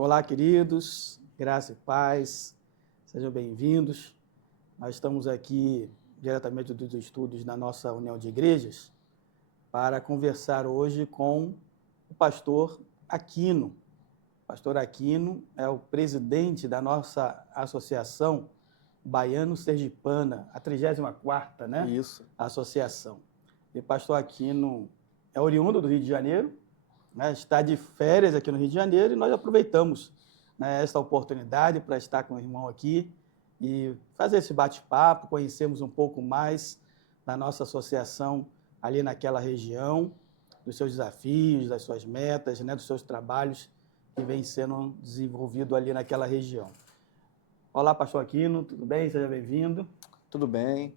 Olá, queridos, graça e paz, sejam bem-vindos. Nós estamos aqui diretamente dos estudos da nossa União de Igrejas para conversar hoje com o pastor Aquino. O pastor Aquino é o presidente da nossa associação Baiano-Sergipana, a 34ª, né? Isso. Associação. E o pastor Aquino é oriundo do Rio de Janeiro, né, está de férias aqui no Rio de Janeiro e nós aproveitamos, né, esta oportunidade para estar com o irmão aqui e fazer esse bate-papo, conhecermos um pouco mais da nossa associação ali naquela região, dos seus desafios, das suas metas, né, dos seus trabalhos que vem sendo desenvolvido ali naquela região. Olá, pastor Aquino, tudo bem? Seja bem-vindo. Tudo bem.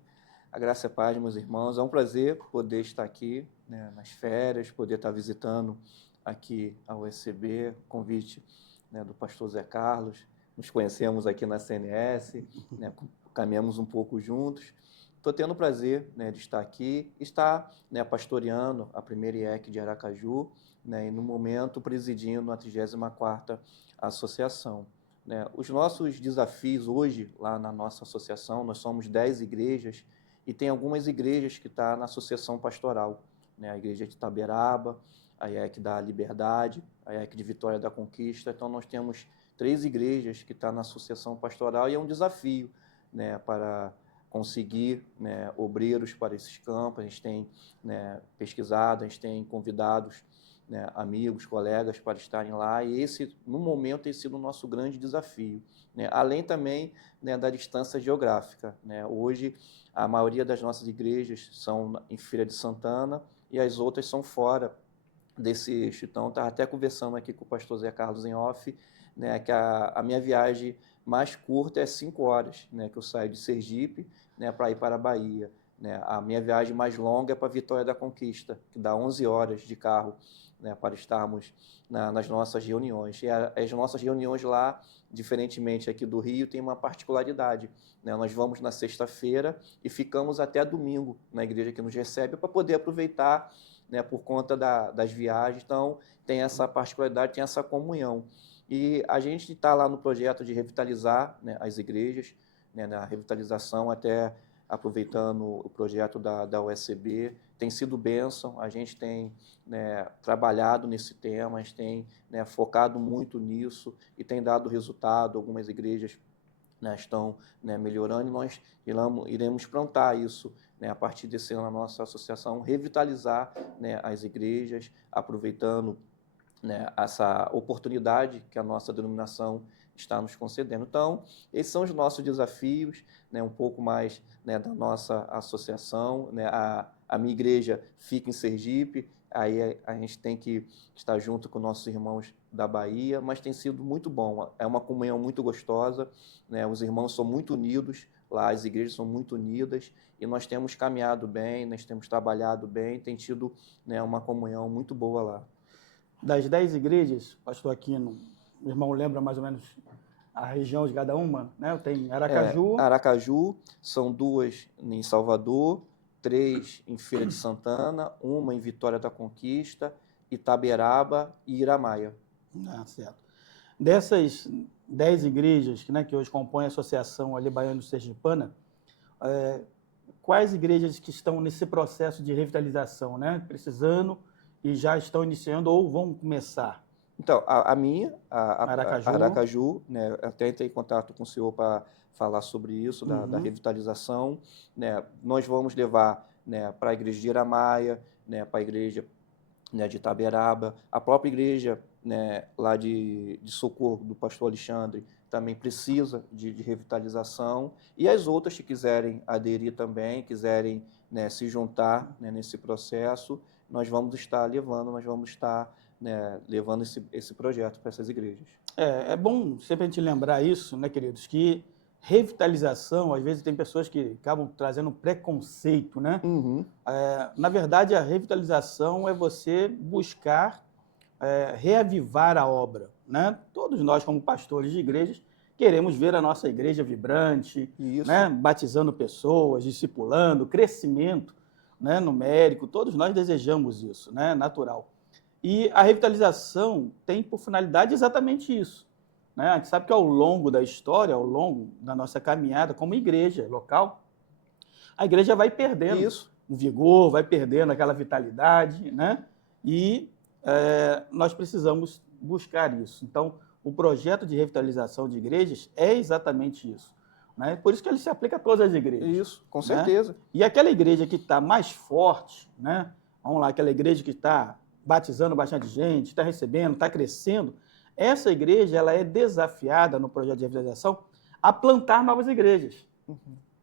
A graça e a paz, meus irmãos. É um prazer poder estar aqui, né, nas férias, poder estar visitando aqui a USCB, convite, né, do pastor Zé Carlos. Nos conhecemos aqui na CNS, né, caminhamos um pouco juntos. Estou tendo o prazer, né, de estar aqui, estar, né, pastoreando a primeira IEC de Aracaju, né, e no momento presidindo a 34ª associação. Né. Os nossos desafios hoje, lá na nossa associação, nós somos 10 igrejas, e tem algumas igrejas que estão na associação pastoral, né? A igreja de Itaberaba, a IEC da Liberdade, a IEC de Vitória da Conquista. Então, nós temos 3 igrejas que estão na associação pastoral e é um desafio, né, para conseguir, né, obreiros para esses campos. A gente tem, né, pesquisado, a gente tem convidados, né, amigos, colegas para estarem lá, e esse, no momento, tem sido o nosso grande desafio, né? Além também, né, da distância geográfica, né? Hoje, a maioria das nossas igrejas são em Feira de Santana e as outras são fora desse eixo. Então, estava até conversando aqui com o pastor Zé Carlos em off, né, que a minha viagem mais curta é 5 horas, né, que eu saio de Sergipe, né, para ir para a Bahia. Né? A minha viagem mais longa é para Vitória da Conquista, que dá 11 horas de carro, né, para estarmos nas nossas reuniões. E as nossas reuniões lá, diferentemente aqui do Rio, tem uma particularidade, né? Nós vamos na sexta-feira e ficamos até domingo na igreja que nos recebe para poder aproveitar, né, por conta das viagens. Então, tem essa particularidade, tem essa comunhão. E a gente está lá no projeto de revitalizar, né, as igrejas, né, na revitalização, até aproveitando o projeto da USCB, tem sido bênção. A gente tem, né, trabalhado nesse tema, a gente tem, né, focado muito nisso e tem dado resultado. Algumas igrejas, né, estão, né, melhorando, e nós iremos plantar isso, né, a partir desse ano na nossa associação, revitalizar, né, as igrejas, aproveitando, né, essa oportunidade que a nossa denominação está nos concedendo. Então, esses são os nossos desafios, né, um pouco mais, né, da nossa associação. Né, a minha igreja fica em Sergipe, aí a gente tem que estar junto com nossos irmãos da Bahia, mas tem sido muito bom, é uma comunhão muito gostosa, né, os irmãos são muito unidos lá, as igrejas são muito unidas, e nós temos caminhado bem, nós temos trabalhado bem, tem tido, né, uma comunhão muito boa lá. Das 10 igrejas, pastor Aquino, o irmão lembra mais ou menos a região de cada uma, né? Tem Aracaju. Aracaju, são 2 em Salvador, 3 em Feira de Santana, 1 em Vitória da Conquista, Itaberaba e Iramaia. Certo. Dessas 10 igrejas, né, que hoje compõem a Associação ali Baiano-Sergipana, quais igrejas que estão nesse processo de revitalização, né? Precisando e já estão iniciando ou vão começar? Então, a minha, Aracaju, né, até entrei em contato com o senhor para falar sobre isso, da revitalização. Né, nós vamos levar, né, para a igreja de Iramaia, né, para a igreja, né, de Itaberaba, a própria igreja, né, lá de Socorro, do pastor Alexandre, também precisa de revitalização, e as outras que quiserem aderir também, quiserem, né, se juntar, né, nesse processo, nós vamos estar levando, né, levando esse projeto para essas igrejas. É bom sempre a gente lembrar isso, né, queridos, que revitalização, às vezes tem pessoas que acabam trazendo um preconceito, né? Na verdade, a revitalização é você buscar reavivar a obra, né? Todos nós, como pastores de igrejas, queremos ver a nossa igreja vibrante, né? Batizando pessoas, discipulando, crescimento, né, numérico, todos nós desejamos isso, né? Natural. E a revitalização tem por finalidade exatamente isso, né? A gente sabe que ao longo da história, ao longo da nossa caminhada como igreja local, a igreja vai perdendo Isso. o vigor, vai perdendo aquela vitalidade, né? E nós precisamos buscar isso. Então, o projeto de revitalização de igrejas é exatamente isso, né? Por isso que ele se aplica a todas as igrejas. Isso, com né? certeza. E aquela igreja que está mais forte, né? Vamos lá, aquela igreja que está batizando bastante gente, está recebendo, está crescendo, essa igreja ela é desafiada no projeto de revitalização a plantar novas igrejas,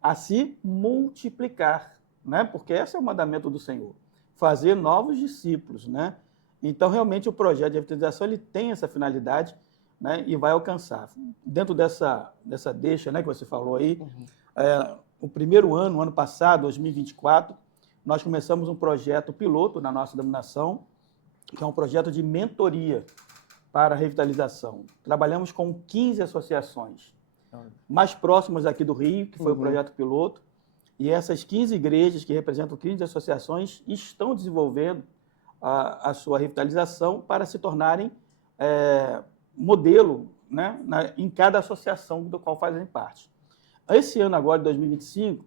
a se multiplicar, né? Porque esse é o mandamento do Senhor, fazer novos discípulos, né? Então, realmente, o projeto de revitalização ele tem essa finalidade, né? E vai alcançar. Dentro dessa deixa, né, que você falou aí, o primeiro ano, o ano passado, 2024, nós começamos um projeto piloto na nossa denominação, que é um projeto de mentoria para a revitalização. Trabalhamos com 15 associações mais próximas aqui do Rio, que foi o projeto piloto, e essas 15 igrejas, que representam 15 associações, estão desenvolvendo a sua revitalização para se tornarem modelo, né, em cada associação do qual fazem parte. Esse ano agora, de 2025,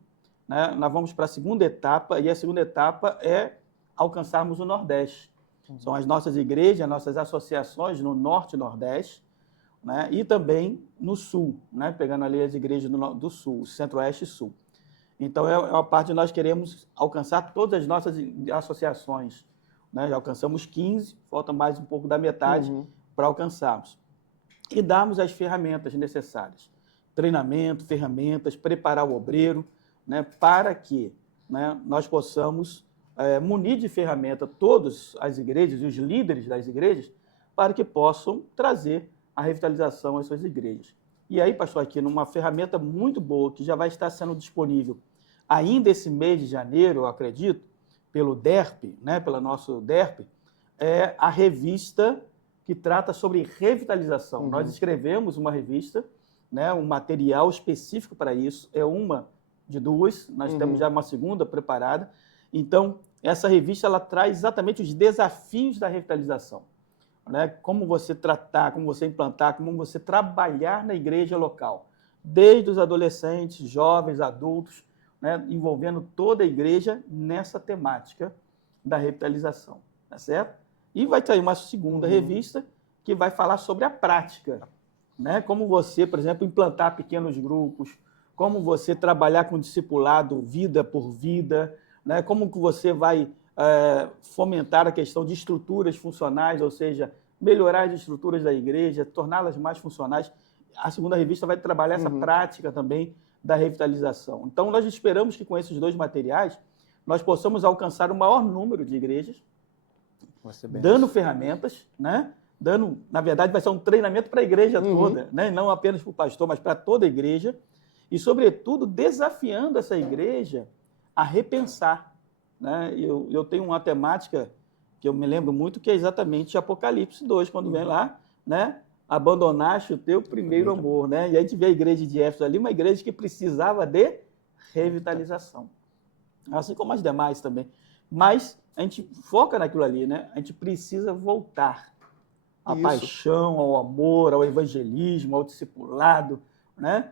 né, nós vamos para a segunda etapa, e a segunda etapa é alcançarmos o Nordeste. São as nossas igrejas, as nossas associações no Norte e Nordeste, né, e também no Sul, né, pegando ali as igrejas do Sul, Centro-Oeste e Sul. Então, é uma parte que nós queremos alcançar todas as nossas associações, né? Já alcançamos 15, falta mais um pouco da metade para alcançarmos. E darmos as ferramentas necessárias. Treinamento, ferramentas, preparar o obreiro, né? Para que, né, nós possamos munir de ferramenta todas as igrejas e os líderes das igrejas para que possam trazer a revitalização às suas igrejas. E aí, pastor Aquino, uma ferramenta muito boa que já vai estar sendo disponível ainda esse mês de janeiro, eu acredito, pelo DERP, né, pelo nosso DERP, é a revista que trata sobre revitalização. Nós escrevemos uma revista, né, um material específico para isso, é uma de duas, nós temos já uma segunda preparada. Então, essa revista ela traz exatamente os desafios da revitalização, né? Como você tratar, como você implantar, como você trabalhar na igreja local, desde os adolescentes, jovens, adultos, né, envolvendo toda a igreja nessa temática da revitalização, tá certo? E vai ter uma segunda revista que vai falar sobre a prática, né? Como você, por exemplo, implantar pequenos grupos, como você trabalhar com discipulado vida por vida, né? Como que você vai fomentar a questão de estruturas funcionais, ou seja, melhorar as estruturas da igreja, torná-las mais funcionais. A segunda revista vai trabalhar essa prática também da revitalização. Então, nós esperamos que com esses dois materiais nós possamos alcançar o maior número de igrejas, dando ferramentas, né? Na verdade, vai ser um treinamento para a igreja toda, né? Não apenas para o pastor, mas para toda a igreja, e, sobretudo, desafiando essa igreja a repensar, né? Eu tenho uma temática que eu me lembro muito, que é exatamente Apocalipse 2, quando vem lá, né? Abandonaste o teu primeiro amor, né? E a gente vê a igreja de Éfeso ali, uma igreja que precisava de revitalização, assim como as demais também. Mas a gente foca naquilo ali, né? A gente precisa voltar à paixão, ao amor, ao evangelismo, ao discipulado, né?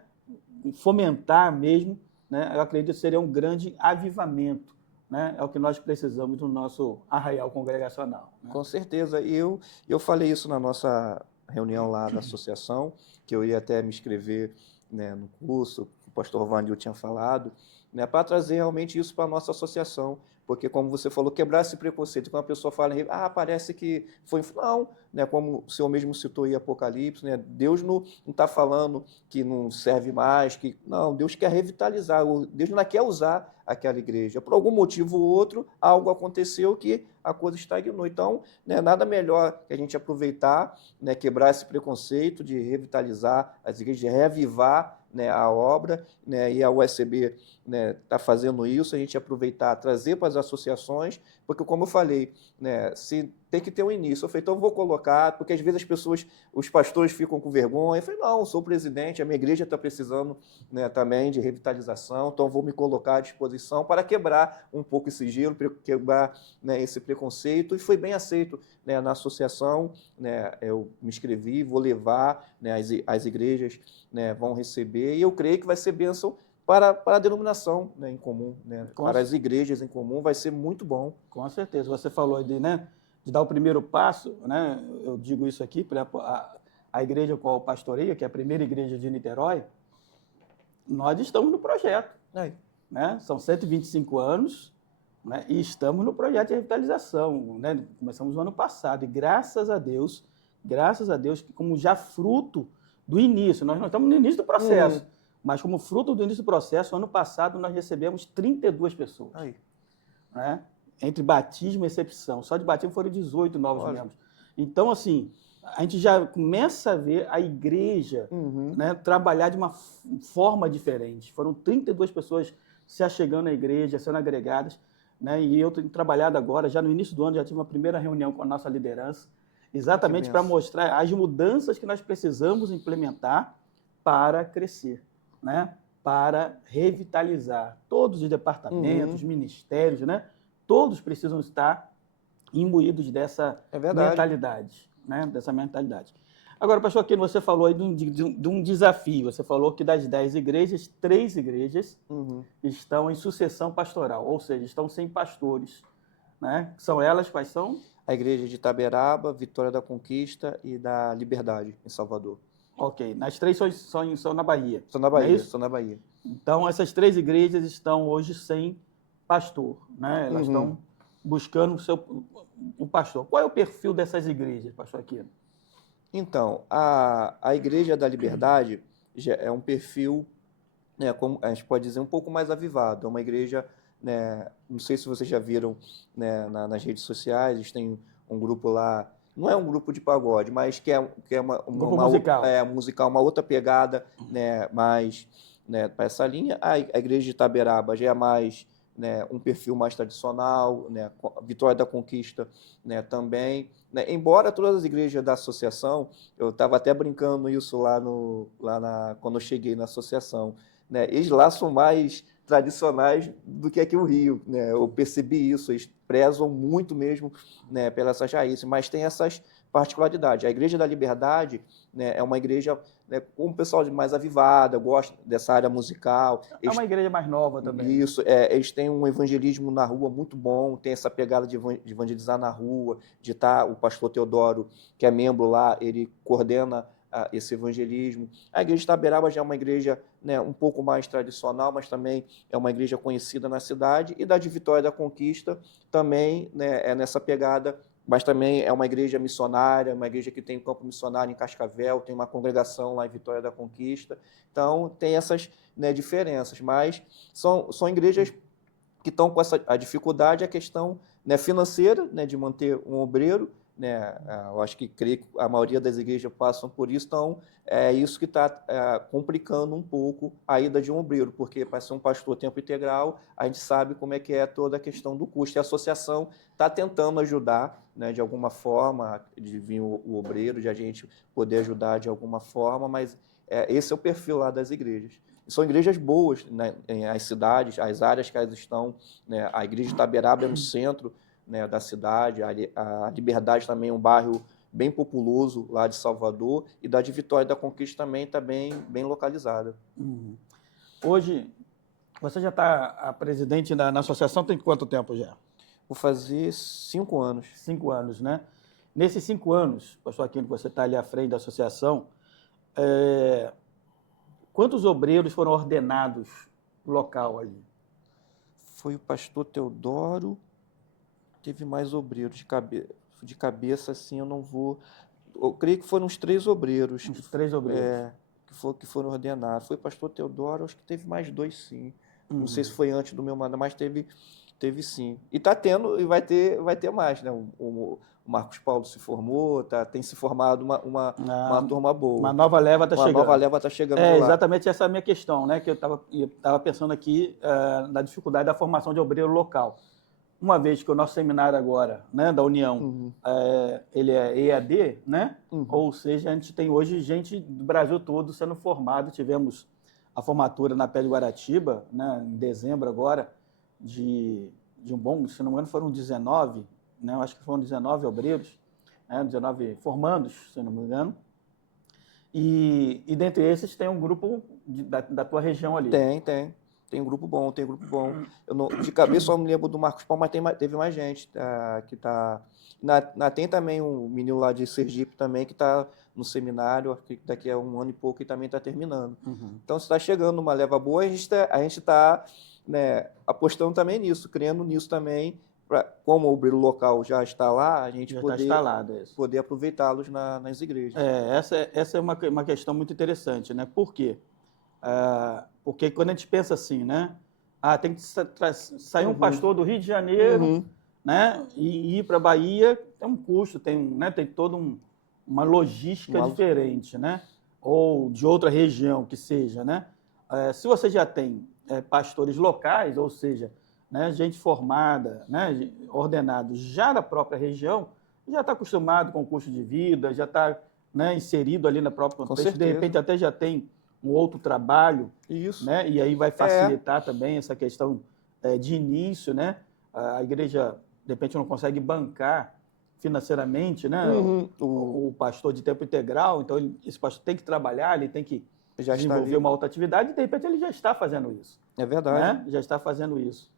Fomentar mesmo, né? Eu acredito que seria um grande avivamento, né? É o que nós precisamos no nosso arraial congregacional, né? Com certeza. E eu falei isso na nossa reunião lá da associação, que eu ia até me inscrever, né, no curso que o pastor Vanil tinha falado, né, para trazer realmente isso para a nossa associação, porque, como você falou, quebrar esse preconceito. Quando a pessoa fala, parece que foi... Não, né, como o senhor mesmo citou em Apocalipse, né, Deus não está falando que não serve mais, que não, Deus quer revitalizar, Deus não quer usar aquela igreja. Por algum motivo ou outro, algo aconteceu que a coisa estagnou. Então, né, nada melhor que a gente aproveitar, né, quebrar esse preconceito de revitalizar as igrejas, de reavivar, né, a obra, né, e a USB, né, tá fazendo isso, a gente aproveitar, trazer para as associações, porque como eu falei, né, se tem que ter um início. Eu falei, então eu vou colocar, porque às vezes as pessoas, os pastores ficam com vergonha. Eu falei, não, eu sou presidente, a minha igreja está precisando, né, também de revitalização, então eu vou me colocar à disposição para quebrar um pouco esse gelo, quebrar, né, esse preconceito, e foi bem aceito, né, na associação, né, eu me inscrevi, vou levar, né, as igrejas, né, vão receber, e eu creio que vai ser bênção para a denominação, né, em comum, né, para as igrejas em comum, vai ser muito bom. Com certeza. Você falou de, né, de dar o primeiro passo, né? Eu digo isso aqui, a igreja qual eu pastoreio, que é a primeira igreja de Niterói, nós estamos no projeto. Né? São 125 anos, né? E estamos no projeto de revitalização. Né? Começamos no ano passado, e graças a Deus, que como já fruto do início, nós não estamos no início do processo, mas como fruto do início do processo, ano passado nós recebemos 32 pessoas. Né? Entre batismo e recepção. Só de batismo foram 18 novos membros. Então, assim, a gente já começa a ver a igreja, né, trabalhar de uma forma diferente. Foram 32 pessoas se achegando à igreja, sendo agregadas, né, e eu tenho trabalhado agora, já no início do ano, já tive uma primeira reunião com a nossa liderança, exatamente para mostrar as mudanças que nós precisamos implementar para crescer, né, para revitalizar todos os departamentos, ministérios, né, todos precisam estar imbuídos dessa mentalidade, né? Dessa mentalidade. Agora, pastor Aquino, você falou aí de um desafio. Você falou que das 10 igrejas, 3 igrejas estão em sucessão pastoral, ou seja, estão sem pastores. Né? São elas, quais são? A igreja de Itaberaba, Vitória da Conquista e da Liberdade, em Salvador. Ok. Nas 3 são na Bahia. São na Bahia, é isso? são na Bahia. Então, essas 3 igrejas estão hoje sem pastor, né? Elas estão buscando o pastor. Qual é o perfil dessas igrejas, pastor Aquino? Então, a Igreja da Liberdade já é um perfil, né, como a gente pode dizer, um pouco mais avivado. É uma igreja, né, não sei se vocês já viram, né, nas redes sociais, eles têm um grupo lá, não é um grupo de pagode, mas que é um grupo musical. Musical, uma outra pegada, né, mais, né, para essa linha. A Igreja de Itaberaba já é mais, né, um perfil mais tradicional, né, Vitória da Conquista, né, também. Né, embora todas as igrejas da associação, eu estava até brincando isso quando eu cheguei na associação, né, eles lá são mais tradicionais do que aqui no Rio, né, eu percebi isso, eles prezam muito mesmo, né, pelas essas raízes, mas tem essas particularidades. A Igreja da Liberdade, né, é uma igreja, né, com um pessoal mais avivada, gosta dessa área musical. É uma igreja mais nova também. Isso, eles têm um evangelismo na rua muito bom, tem essa pegada de evangelizar na rua, de estar, o pastor Teodoro, que é membro lá, ele coordena esse evangelismo. A igreja de Itaberaba já é uma igreja, né, um pouco mais tradicional, mas também é uma igreja conhecida na cidade, e da de Vitória da Conquista também, né, é nessa pegada, mas também é uma igreja missionária, uma igreja que tem um campo missionário em Cascavel, tem uma congregação lá em Vitória da Conquista. Então, tem essas, né, diferenças, mas são igrejas que estão com a dificuldade, a questão, né, financeira, né, de manter um obreiro, né, eu acho que creio que a maioria das igrejas passam por isso, então é isso que está complicando um pouco a ida de um obreiro, porque para ser um pastor tempo integral, a gente sabe como é que é toda a questão do custo, e a associação está tentando ajudar, né, de alguma forma, de vir o obreiro, de a gente poder ajudar de alguma forma, mas esse é o perfil lá das igrejas. São igrejas boas, né, as cidades, as áreas que elas estão, né, a igreja de Itaberaba é no centro, né, da cidade, a Liberdade também é um bairro bem populoso lá de Salvador, e da de Vitória da Conquista também está bem localizada. Hoje, você já está presidente na associação, tem quanto tempo já? Vou fazer 5 anos. 5 anos, né? Nesses 5 anos, pastor Aquino, que você está ali à frente da associação, quantos obreiros foram ordenados no local ali? Foi o pastor Teodoro, teve mais obreiros de cabeça, assim, eu não vou... Eu creio que foram uns 3 obreiros. Uns 3 obreiros. Que foram ordenados. Foi o pastor Teodoro, acho que teve mais 2, sim. Não sei se foi antes do meu mandato, mas teve sim. E está tendo, e vai ter mais, né? O o Marcos Paulo se formou, tem se formado uma turma boa. Uma nova leva está chegando. Uma nova leva está chegando de lá. Exatamente essa é a minha questão, né? Que eu estava pensando aqui na dificuldade da formação de obreiro local. Uma vez que o nosso seminário agora, né, da União, ele é EAD, né? Ou seja, a gente tem hoje gente do Brasil todo sendo formado. Tivemos a formatura na Pé de Guaratiba, né, em dezembro agora, de um bom, se não me engano, foram 19, né? Eu acho que foram 19 obreiros, né, 19 formandos, se não me engano. E dentre esses tem um grupo da tua região ali. Tem um grupo bom, de cabeça eu não me lembro do Marcos Paulo, mas teve mais gente que está... Tem também um menino lá de Sergipe também que está no seminário, que daqui a um ano e pouco e também está terminando. Então, se está chegando uma leva boa, a gente está né, apostando também nisso, crendo nisso também, como o obreiro local já está lá, a gente poder aproveitá-los nas igrejas. Essa é uma questão muito interessante, né? Por quê? Porque quando a gente pensa assim, né? Tem que sair um pastor do Rio de Janeiro, né? E ir para a Bahia, tem um custo, tem toda uma logística diferente, né? Ou de outra região que seja, né? Se você já tem pastores locais, ou seja, né, gente formada, né, ordenado já da própria região, já está acostumado com o custo de vida, já está, né, inserido ali na própria contexto, de repente até já tem um outro trabalho, né, e aí vai facilitar também essa questão de início, né? A igreja, de repente, não consegue bancar financeiramente, né, o pastor de tempo integral, então esse pastor tem que trabalhar, ele tem que desenvolver uma outra atividade, e de repente ele já está fazendo isso. É verdade. Né? Já está fazendo isso.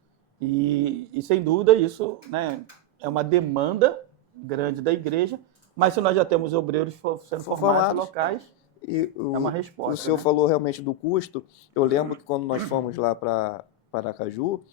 E sem dúvida isso, né, é uma demanda grande da igreja, mas se nós já temos obreiros sendo formados locais, é uma resposta. O senhor falou realmente do custo. Eu lembro que quando nós fomos lá para Aracaju,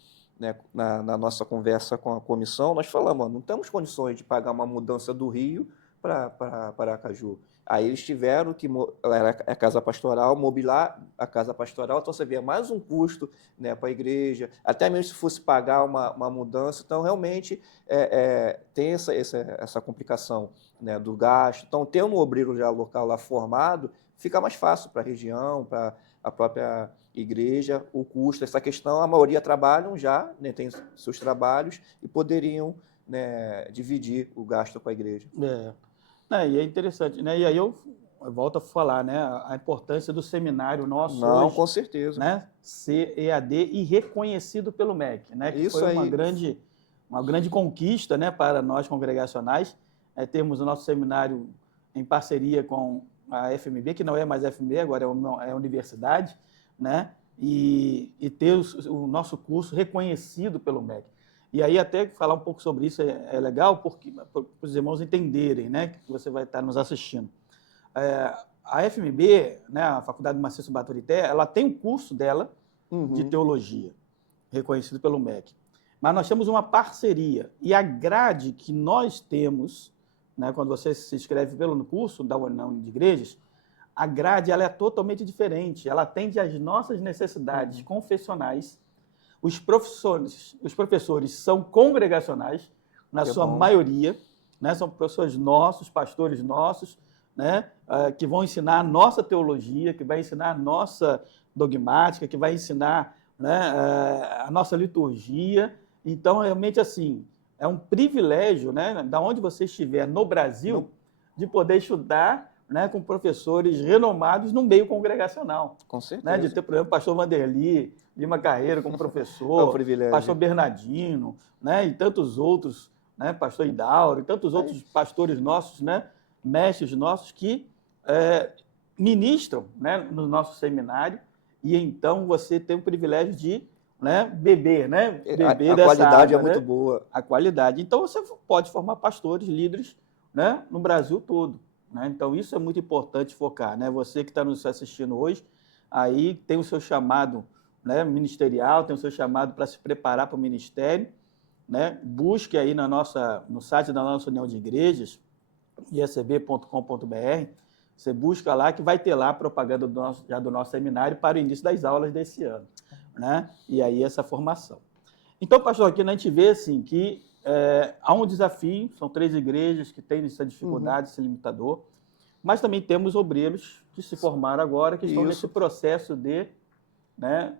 né, na nossa conversa com a comissão, nós falamos, não temos condições de pagar uma mudança do Rio para Aracaju. Aí eles tiveram que, era a casa pastoral, mobilar a casa pastoral, então você vê mais um custo, né, para a igreja, até mesmo se fosse pagar uma mudança, então realmente tem essa complicação, né, do gasto. Então, ter um obreiro já local lá formado, fica mais fácil para a região, para a própria igreja, o custo, essa questão, a maioria trabalham já, né, tem seus trabalhos e poderiam, né, dividir o gasto com a igreja. E é interessante, né? E aí eu volto a falar, né? A importância do seminário nosso hoje, com certeza, né? Ser EAD e reconhecido pelo MEC, né? Que isso foi aí. uma grande conquista, né? Para nós congregacionais, termos o nosso seminário em parceria com a FMB, que não é mais FMB, agora é universidade, né? E ter o nosso curso reconhecido pelo MEC. E aí até falar um pouco sobre isso é legal, porque para os irmãos entenderem, né, que você vai estar nos assistindo. A FMB, né, a Faculdade Maciço Baturité, ela tem um curso dela de teologia, reconhecido pelo MEC. Mas nós temos uma parceria, e a grade que nós temos, né, quando você se inscreve pelo curso da União de Igrejas, a grade ela é totalmente diferente, ela atende às nossas necessidades confessionais. Os professores são congregacionais, na sua maioria, né? São professores nossos, pastores nossos, né? Que vão ensinar a nossa teologia, que vai ensinar a nossa dogmática, que vai ensinar, né, a nossa liturgia. Então, realmente, assim, é um privilégio, né, da onde você estiver no Brasil, de poder estudar, né, com professores renomados no meio congregacional. Com certeza. Né, de ter, por exemplo, o pastor Vanderli Lima Carreiro como professor, pastor Bernardino, né, e tantos outros, né, pastor Idauro, e tantos outros pastores nossos, né, mestres nossos, que ministram, né, no nosso seminário, e então você tem o privilégio de, né, beber, né, beber dessa qualidade água, é muito né? boa. A qualidade. Então você pode formar pastores, líderes, né, no Brasil todo. Né? Então, isso é muito importante focar. Né? Você que está nos assistindo hoje, aí tem o seu chamado, né, ministerial, tem o seu chamado para se preparar para o ministério. Né? Busque aí no site da nossa União de Igrejas, isb.com.br, você busca lá que vai ter lá a propaganda do nosso seminário para o início das aulas desse ano. Né? E aí essa formação. Então, pastor, aqui a gente vê assim, que há um desafio, são 3 igrejas que têm essa dificuldade, esse limitador, mas também temos obreiros que se formaram agora, que estão nesse processo de, né,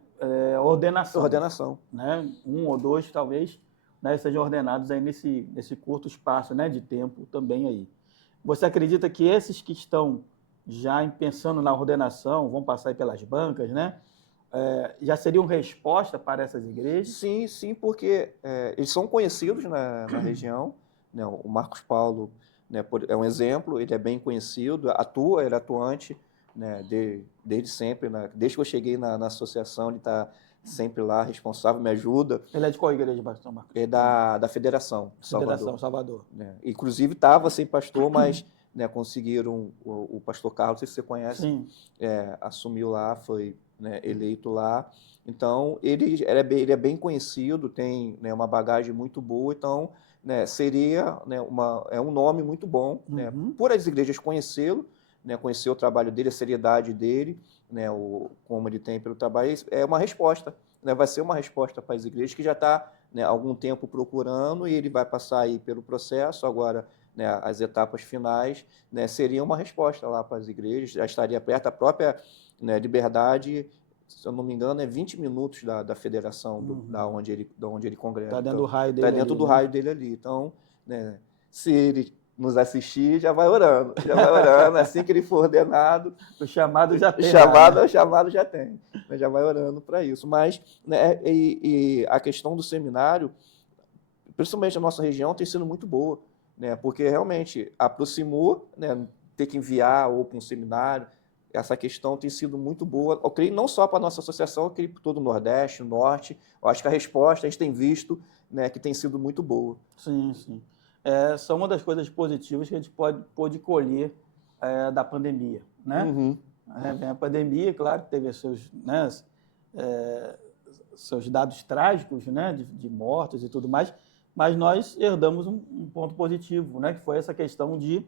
ordenação. Né? 1 ou 2, talvez, né, sejam ordenados aí nesse curto espaço, né, de tempo também aí. Você acredita que esses que estão já pensando na ordenação, vão passar aí pelas bancas, né? Já seriam resposta para essas igrejas? Sim, porque eles são conhecidos na região, né? O Marcos Paulo, né, é um exemplo, ele é bem conhecido, ele é atuante, né, desde sempre, desde que eu cheguei na associação, ele está sempre lá, responsável, me ajuda. Ele é de qual igreja, pastor Marcos? É da Federação Salvador. Né? Inclusive estava sem pastor, mas né, conseguiram, o pastor Carlos, não sei se você conhece, assumiu lá, foi, né, eleito lá. Então, ele é bem conhecido, tem, né, uma bagagem muito boa, então, né, seria, né, um nome muito bom, né, por as igrejas conhecê-lo, né, conhecer o trabalho dele, a seriedade dele, né, como ele tem pelo trabalho, é uma resposta, né, vai ser uma resposta para as igrejas que já está, né, há algum tempo procurando, e ele vai passar aí pelo processo, agora, né, as etapas finais, né, seria uma resposta lá para as igrejas, já estaria perto, a própria, né, Liberdade, se eu não me engano, é 20 minutos da federação, da onde ele congrega. Está dentro do raio dele. Está dentro do raio dele ali. Então, né, se ele nos assistir, já vai orando. Assim que ele for ordenado. O chamado já tem. O chamado já tem. Já vai orando para isso. Mas, né, e a questão do seminário, principalmente na nossa região, tem sido muito boa, né, porque realmente aproximou, né, ter que enviar ou para um seminário. Essa questão tem sido muito boa, eu creio não só para a nossa associação, eu creio para todo o Nordeste, o Norte. Eu acho que a resposta a gente tem visto, né, que tem sido muito boa. Sim. Essa é uma das coisas positivas que a gente pôde colher da pandemia, né? Vem a pandemia, claro, teve seus, né, seus dados trágicos, né, de mortes e tudo mais, mas nós herdamos um ponto positivo, né, que foi essa questão de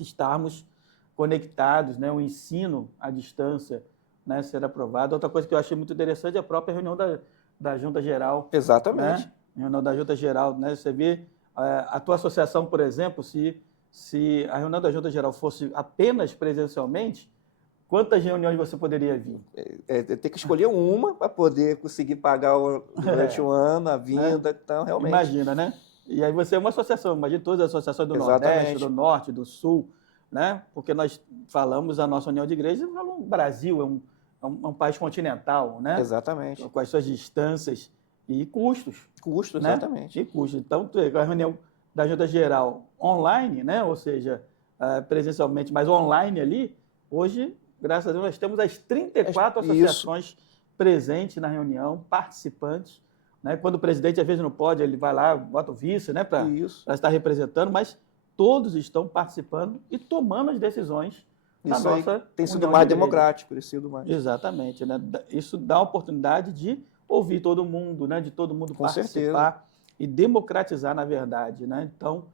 estarmos conectados, né, o ensino à distância, né, ser aprovado. Outra coisa que eu achei muito interessante é a própria reunião da Junta Geral. Exatamente. Né? Reunião da Junta Geral, né? Você vê a tua associação, por exemplo, se a reunião da Junta Geral fosse apenas presencialmente, quantas reuniões você poderia vir? Ter que escolher uma para poder conseguir pagar durante o ano a vinda, né? Então, realmente. Imagina, né? E aí você é uma associação, imagina todas as associações do Nordeste, do Norte, do Sul, né? Porque nós falamos, a nossa união de igrejas, o Brasil é um país continental, né? Exatamente. Com as suas distâncias e custos. Custos, né? Exatamente. E custos. Então, a reunião da Junta Geral online, né? Ou seja, presencialmente, mas online ali, hoje, graças a Deus, nós temos as 34 associações presentes na reunião, participantes. Né? Quando o presidente, às vezes, não pode, ele vai lá, bota o vice, né? Para estar representando, mas todos estão participando e tomando as decisões da nossa tem sido mais democrático, Exatamente, né? Isso dá a oportunidade de ouvir todo mundo, né? De todo mundo participar e democratizar, na verdade, né? Então,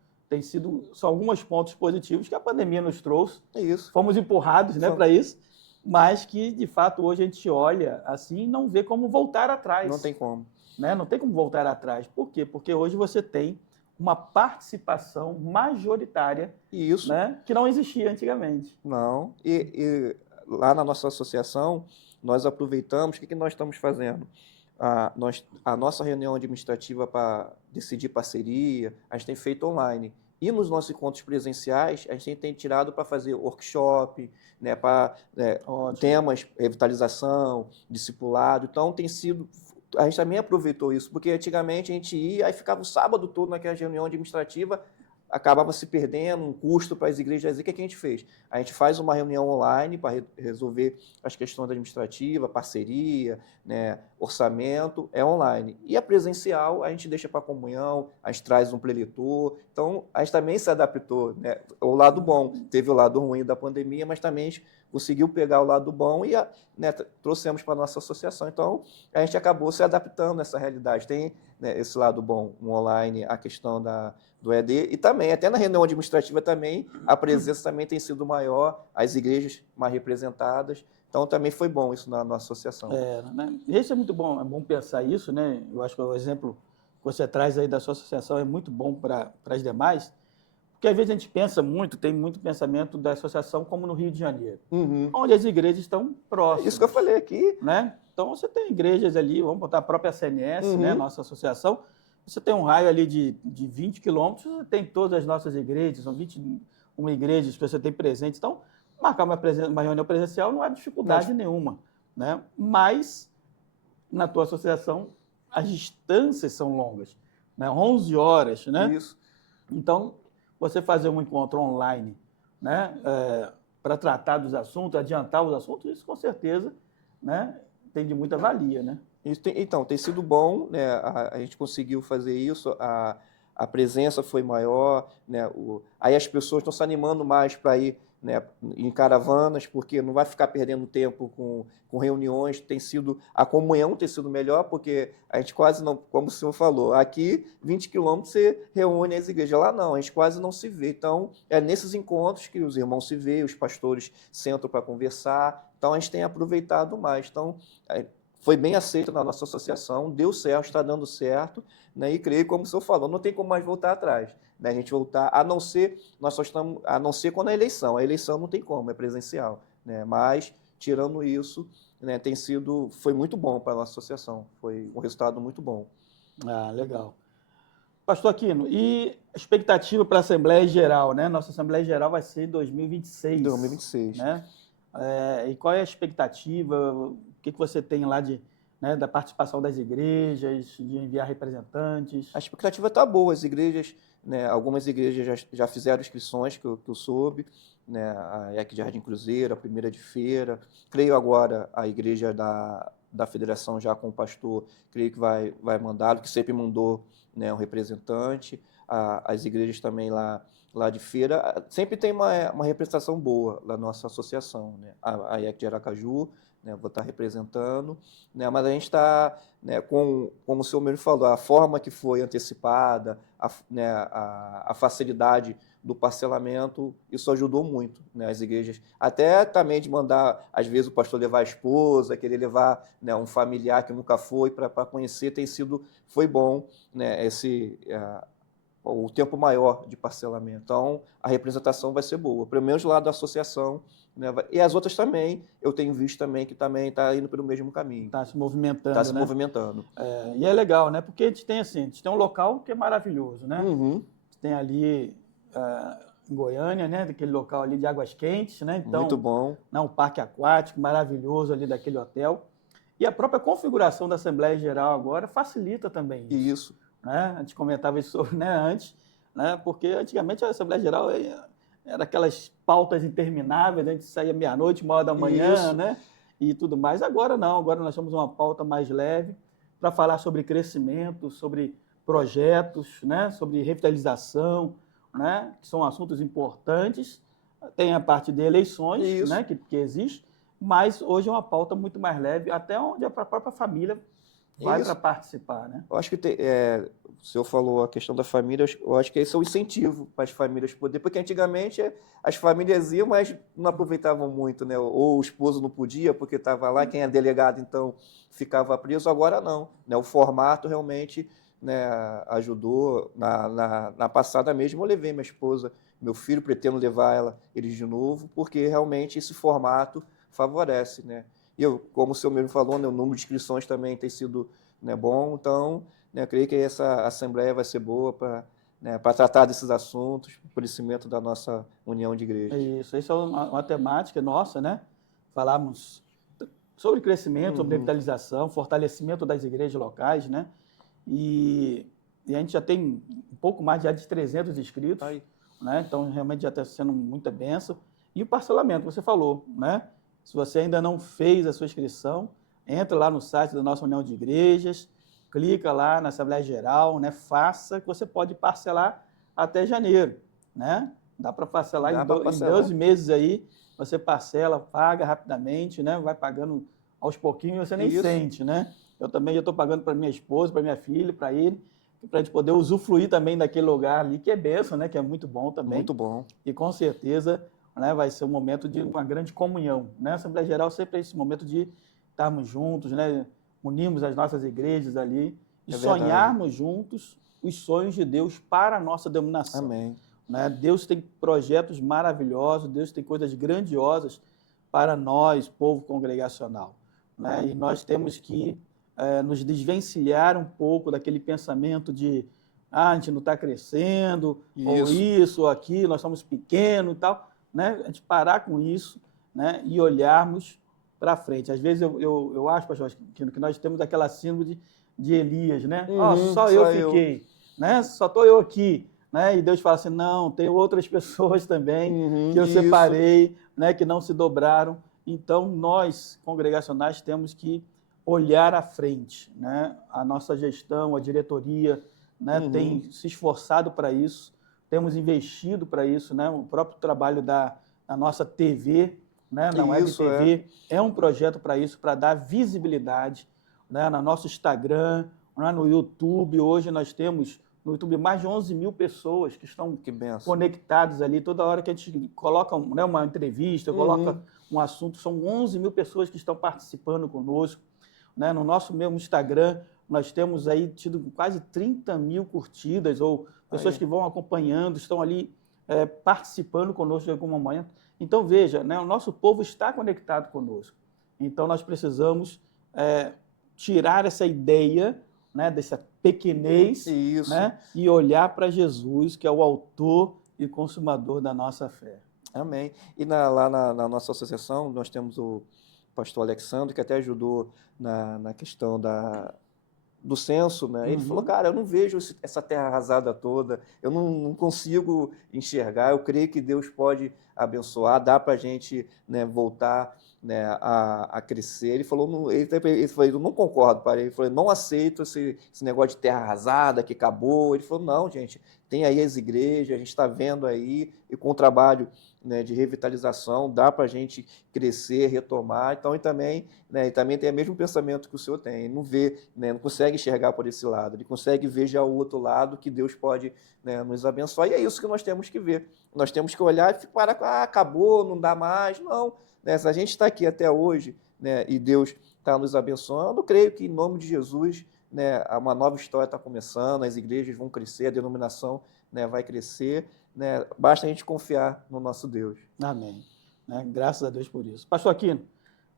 são alguns pontos positivos que a pandemia nos trouxe. Fomos empurrados, né, para isso, mas que, de fato, hoje a gente olha assim e não vê como voltar atrás. Não tem como. Né? Não tem como voltar atrás. Por quê? Porque hoje você tem uma participação majoritária, né, que não existia antigamente. Não. E lá na nossa associação, nós aproveitamos, o que nós estamos fazendo? A nossa reunião administrativa para decidir parceria, a gente tem feito online. E nos nossos encontros presenciais, a gente tem tirado para fazer workshop, né, para temas, revitalização, discipulado. Então, a gente também aproveitou isso, porque antigamente a gente ia e ficava o sábado todo naquela reunião administrativa, acabava se perdendo, um custo para as igrejas. O que a gente fez? A gente faz uma reunião online para resolver as questões administrativas, parceria, né, orçamento, é online. E a presencial a gente deixa para comunhão, a gente traz um preletor. Então, a gente também se adaptou. Né? O lado bom, teve o lado ruim da pandemia, mas também a gente conseguiu pegar o lado bom e né, trouxemos para a nossa associação. Então, a gente acabou se adaptando a essa realidade. Tem, né, esse lado bom, um online, a questão do EAD, e também, até na reunião administrativa também, a presença também tem sido maior, as igrejas mais representadas, então também foi bom isso na nossa associação. Né? Isso é muito bom, é bom pensar isso, né? Eu acho que o exemplo você traz aí da sua associação é muito bom para as demais, porque às vezes a gente pensa muito, tem muito pensamento da associação como no Rio de Janeiro, Uhum. onde as igrejas estão próximas. Isso que eu falei aqui. Né? Então, você tem igrejas ali, vamos botar a própria CNS, né, Uhum. nossa associação, você tem um raio ali de 20 quilômetros, você tem todas as nossas igrejas, são 21 igrejas que você tem presentes. Então, marcar uma reunião presencial não é dificuldade nenhuma. Né? Mas, na tua associação, as distâncias são longas, né? 11 horas. Né? Isso. Então, você fazer um encontro online, né, para tratar dos assuntos, adiantar os assuntos, isso com certeza, né, tem de muita valia, né? Então, tem sido bom, né? A gente conseguiu fazer isso, a presença foi maior, né? Aí as pessoas estão se animando mais para ir, né, em caravanas, porque não vai ficar perdendo tempo com reuniões, a comunhão tem sido melhor, porque a gente quase não, como o senhor falou, aqui 20 quilômetros você reúne as igrejas, lá não, a gente quase não se vê. Então, é nesses encontros que os irmãos se vê, os pastores sentam para conversar, então a gente tem aproveitado mais. Então, foi bem aceito na nossa associação, deu certo, está dando certo, né? E creio, como o senhor falou, não tem como mais voltar atrás. Né? A gente voltar, nós só estamos, a não ser quando é eleição. A eleição não tem como, é presencial. Né? Mas, tirando isso, né, foi muito bom para a nossa associação, foi um resultado muito bom. Ah, legal. Pastor Aquino, e expectativa para a Assembleia Geral, né? Nossa Assembleia Geral vai ser em 2026. 2026. Né? E qual é a expectativa? O que você tem lá da participação das igrejas, de enviar representantes? A expectativa está boa. As igrejas, né, algumas igrejas já fizeram inscrições, que eu soube, né, a EC de Jardim Cruzeiro, a Primeira de Feira. Creio agora a igreja da Federação, já com o pastor, creio que vai mandar, que sempre mandou, né, um representante. As igrejas também lá de Feira, sempre tem uma representação boa da nossa associação. Né? A EC de Aracaju, né, vou estar representando, né, mas a gente está, né, como o senhor mesmo falou, a forma que foi antecipada, a facilidade do parcelamento, isso ajudou muito, né, as igrejas, até também de mandar, às vezes, o pastor levar a esposa, querer levar, né, um familiar que nunca foi para conhecer, foi bom, né, o tempo maior de parcelamento. Então, a representação vai ser boa, pelo menos lá da associação, né, e as outras também, eu tenho visto também que também está indo pelo mesmo caminho. Está se movimentando, Está se né? movimentando. E é legal, né? Porque a gente tem um local que é maravilhoso, né? Uhum. Tem ali em Goiânia, né? Aquele local ali de águas quentes, né? Então, muito bom. Um parque aquático maravilhoso ali daquele hotel. E a própria configuração da Assembleia Geral agora facilita também isso. Isso. Né? A gente comentava isso, né, antes, né? Porque antigamente a Assembleia Geral era aquelas pautas intermináveis, a gente saía meia-noite, 1h da manhã, isso, né? E tudo mais. Agora não, agora nós temos uma pauta mais leve para falar sobre crescimento, sobre projetos, né? Sobre revitalização, né? Que são assuntos importantes. Tem a parte de eleições, né? Que existe, mas hoje é uma pauta muito mais leve, até onde a própria família vai para participar, né? Eu acho que o senhor falou a questão da família, eu acho que esse é o incentivo para as famílias poderem, porque antigamente as famílias iam, mas não aproveitavam muito, né? Ou o esposo não podia porque estava lá, quem é delegado então ficava preso, agora não, né? O formato realmente, né, ajudou. Na passada mesmo eu levei minha esposa, meu filho, pretendo levar eles de novo, porque realmente esse formato favorece, né? E como o senhor mesmo falou, né, o número de inscrições também tem sido, né, bom, então, né, eu creio que essa assembleia vai ser boa para, né, tratar desses assuntos, para o crescimento da nossa união de igrejas. Isso é uma temática nossa, né? Falarmos sobre crescimento, sobre revitalização, fortalecimento das igrejas locais, né? E a gente já tem um pouco mais de 300 inscritos, né? Então realmente já está sendo muita bênção. E o parcelamento, você falou, né? Se você ainda não fez a sua inscrição, entra lá no site da nossa União de Igrejas, clica lá na Assembleia Geral, né? Faça, que você pode parcelar até janeiro, né? Dá para parcelar em 12 meses aí, você parcela, paga rapidamente, né? Vai pagando aos pouquinhos, você nem sente, né? Eu também já estou pagando para minha esposa, para minha filha, para ele, para a gente poder usufruir também daquele lugar ali, que é bênção, né? Que é muito bom também. Muito bom. E com certeza, né, vai ser um momento de uma grande comunhão, né? A Assembleia Geral sempre é esse momento de estarmos juntos, né? Unimos as nossas igrejas ali e É verdade. sonharmos juntos os sonhos de Deus para a nossa denominação. Amém. Né? Deus tem projetos maravilhosos, Deus tem coisas grandiosas para nós, povo congregacional. Né? E nós temos que nos desvencilhar um pouco daquele pensamento de a gente não está crescendo, ou isso, ou aquilo, nós somos pequenos e tal. Né? A gente parar com isso, né? E olharmos para frente. Às vezes eu acho, pastor, que nós temos aquela síndrome de Elias, né? Só eu fiquei, né? Só estou eu aqui. Né? E Deus fala assim, não, tem outras pessoas também que eu separei, né? Que não se dobraram. Então, nós, congregacionais, temos que olhar à frente. Né? A nossa gestão, a diretoria, né? Tem se esforçado para isso, temos investido para isso. Né? O próprio trabalho da nossa TV, né? Na Web TV, é um projeto para isso, para dar visibilidade, né? No nosso Instagram, né? No YouTube. Hoje nós temos no YouTube mais de 11 mil pessoas que estão conectadas ali. Toda hora que a gente coloca, né, uma entrevista, coloca um assunto, são 11 mil pessoas que estão participando conosco. Né? No nosso mesmo Instagram, nós temos aí tido quase 30 mil curtidas, ou pessoas que vão acompanhando, estão ali participando conosco de algum momento. Então, veja, né, o nosso povo está conectado conosco. Então, nós precisamos tirar essa ideia, né, dessa pequenez, né, e olhar para Jesus, que é o autor e consumador da nossa fé. Amém. E lá na nossa associação, nós temos o pastor Alexandre, que até ajudou na questão do censo, né? Ele falou, cara, eu não vejo essa terra arrasada toda, eu não consigo enxergar, eu creio que Deus pode abençoar, dá para a gente, né, voltar, né, a crescer. Ele falou, ele falou, eu não concordo, pai. Ele falou, não aceito esse negócio de terra arrasada que acabou. Ele falou, não, gente, tem aí as igrejas, a gente está vendo aí, e com o trabalho, né, de revitalização, dá para a gente crescer, retomar. Então, ele também tem o mesmo pensamento que o senhor tem. Ele não vê, né, não consegue enxergar por esse lado, ele consegue ver já o outro lado, que Deus pode, né, nos abençoar. E é isso que nós temos que ver. Nós temos que olhar e parar com, acabou, não dá mais. Não. Né, se a gente está aqui até hoje, né, e Deus está nos abençoando, eu creio que, em nome de Jesus, né, uma nova história está começando, as igrejas vão crescer, a denominação, né, vai crescer. Né, basta a gente confiar no nosso Deus. Amém. Né, graças a Deus por isso. Pastor Aquino,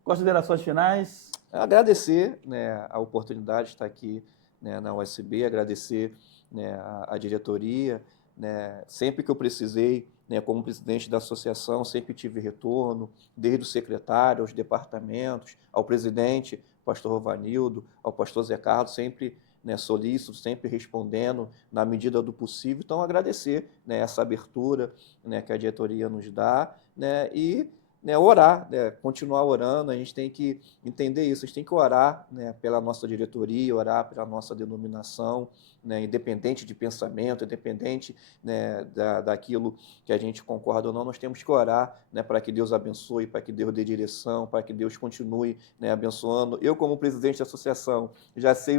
considerações finais? Agradecer, né, a oportunidade de estar aqui, né, na USB, agradecer, né, a diretoria. Né, sempre que eu precisei, né, como presidente da associação, sempre tive retorno, desde o secretário, aos departamentos, ao presidente, pastor Rovanildo, ao pastor Zé Carlos, sempre, né, solícito, sempre respondendo na medida do possível. Então, agradecer, né, essa abertura, né, que a diretoria nos dá, né, e, né, orar, né, continuar orando. A gente tem que entender isso, a gente tem que orar, né, pela nossa diretoria, orar pela nossa denominação, né, independente de pensamento, independente, né, daquilo que a gente concorda ou não, nós temos que orar, né, para que Deus abençoe, para que Deus dê direção, para que Deus continue, né, abençoando. Eu, como presidente da associação, já sei,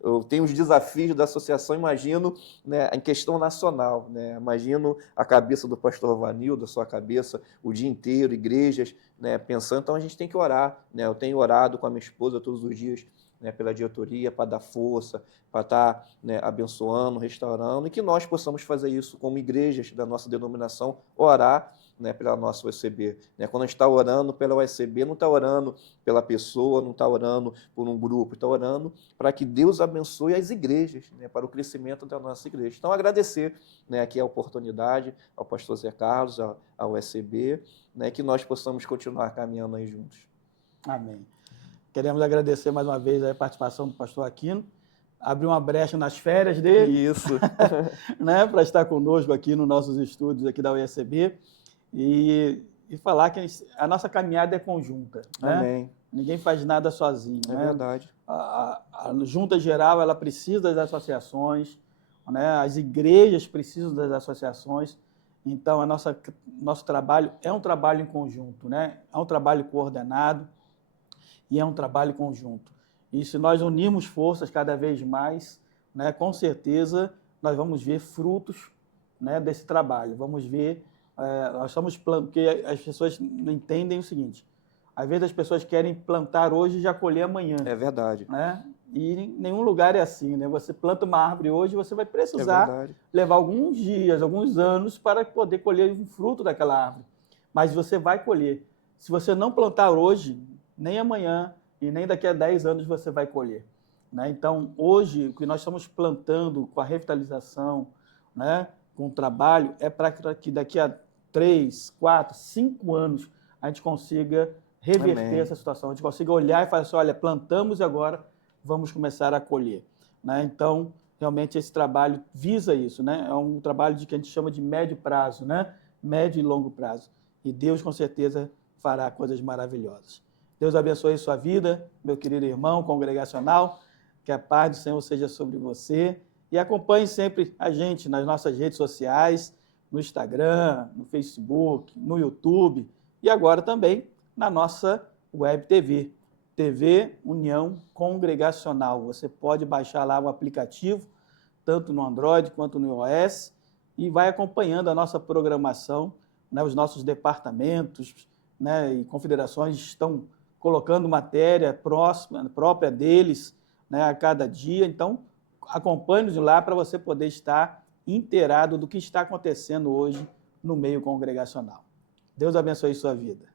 eu tenho os desafios da associação, imagino, né, em questão nacional, né, imagino a cabeça do pastor Vanildo, a sua cabeça, o dia inteiro, igrejas, né, pensando. Então, a gente tem que orar, né, eu tenho orado com a minha esposa todos os dias, né, pela diretoria, para dar força, para estar, né, abençoando, restaurando, e que nós possamos fazer isso como igrejas da nossa denominação, orar, né, pela nossa UECB. Né? Quando a gente está orando pela UECB, não está orando pela pessoa, não está orando por um grupo, está orando para que Deus abençoe as igrejas, né, para o crescimento da nossa igreja. Então, agradecer, né, aqui a oportunidade ao pastor Zé Carlos, à UECB, né, que nós possamos continuar caminhando aí juntos. Amém. Queremos agradecer mais uma vez a participação do pastor Aquino, abrir uma brecha nas férias dele. Isso. Né, para estar conosco aqui nos nossos estúdios aqui da UECB e falar que a nossa caminhada é conjunta. Né? Amém. Ninguém faz nada sozinho. É, né? verdade. A junta geral, ela precisa das associações, né? As igrejas precisam das associações. Então, nosso trabalho é um trabalho em conjunto, né? É um trabalho coordenado e é um trabalho conjunto. E se nós unirmos forças cada vez mais, né, com certeza nós vamos ver frutos, né, desse trabalho. Vamos ver, nós estamos plantando, porque as pessoas não entendem o seguinte, às vezes as pessoas querem plantar hoje e já colher amanhã. É verdade. Né? E em nenhum lugar é assim, né? Você planta uma árvore hoje, você vai É precisar verdade. levar alguns dias, alguns anos para poder colher um fruto daquela árvore. Mas você vai colher. Se você não plantar hoje, nem amanhã e nem daqui a 10 anos você vai colher, né? Então, hoje, o que nós estamos plantando com a revitalização, né, com o trabalho, é para que daqui a 3, 4, 5 anos a gente consiga reverter Amém. essa situação, a gente consiga olhar e falar assim, olha, plantamos e agora vamos começar a colher, né? Então, realmente esse trabalho visa isso, né? É um trabalho de que a gente chama de médio prazo, né? Médio e longo prazo. E Deus, com certeza, fará coisas maravilhosas. Deus abençoe sua vida, meu querido irmão congregacional, que a paz do Senhor seja sobre você e acompanhe sempre a gente nas nossas redes sociais, no Instagram, no Facebook, no YouTube e agora também na nossa Web TV, TV União Congregacional. Você pode baixar lá o aplicativo, tanto no Android quanto no iOS, e vai acompanhando a nossa programação, né, os nossos departamentos, né, e confederações estão colocando matéria própria deles, né, a cada dia. Então, acompanhe-nos lá para você poder estar inteirado do que está acontecendo hoje no meio congregacional. Deus abençoe sua vida.